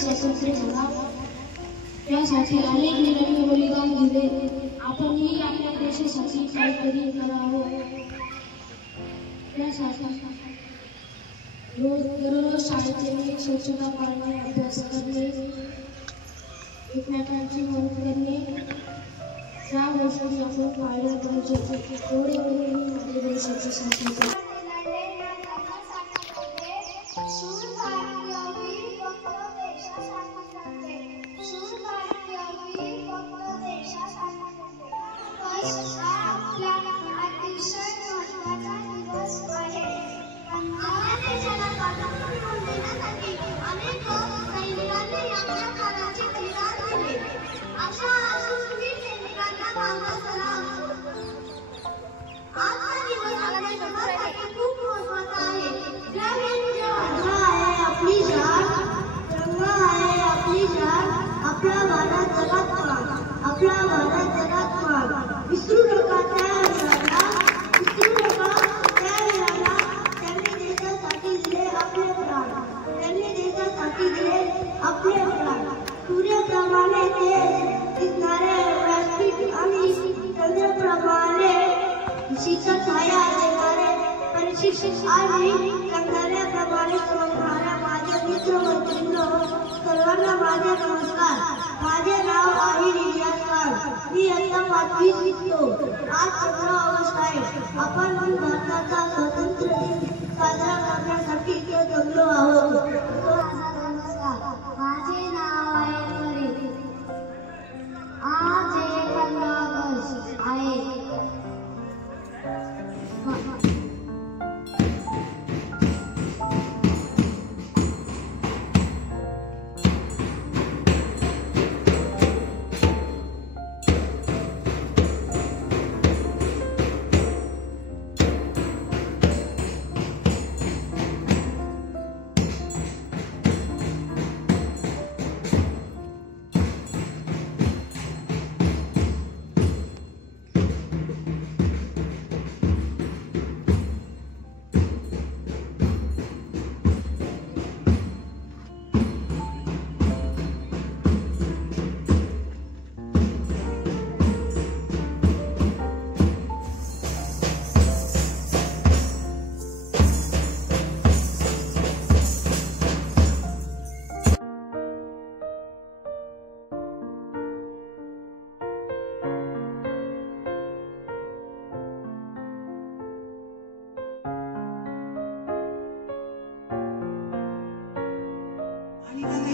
स्वातंत्र्य झाला यासाठी अनेक निरंतर बलिदान दिले। आपणही आपल्या देशासाठी काहीतरी करावं यासाठी दररोज शाळेत स्वच्छता पाळणे, अभ्यास करणे, एकमेकांची मदत करणे या गोष्टी आपण पाळल्या पाहिजे। एवढे बोलून माझ्या देशाची संस्कृती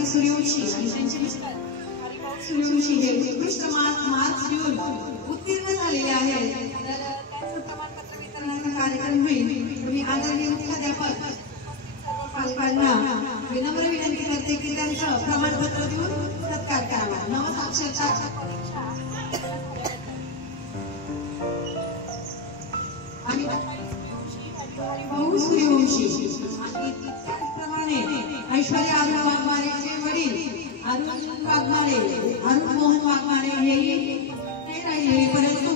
सूर्यवंशी आणि त्यांचे मिस्टर सूर्यवंशी हे उत्कृष्ट मार्क्स घेऊन उत्तीर्ण झालेले आहेत। तर त्यांचं प्रमाणपत्र वितरणाचा कार्यक्रम होईल। तुम्ही आदरणीय मुख्याध्यापक सर्व पालकांना विनम्र विनंती करते की त्यांचं प्रमाणपत्र देऊन सत्कार करावा। नवसाक्षरता अरुण मोहन वाघमारे हे राहिले, परंतु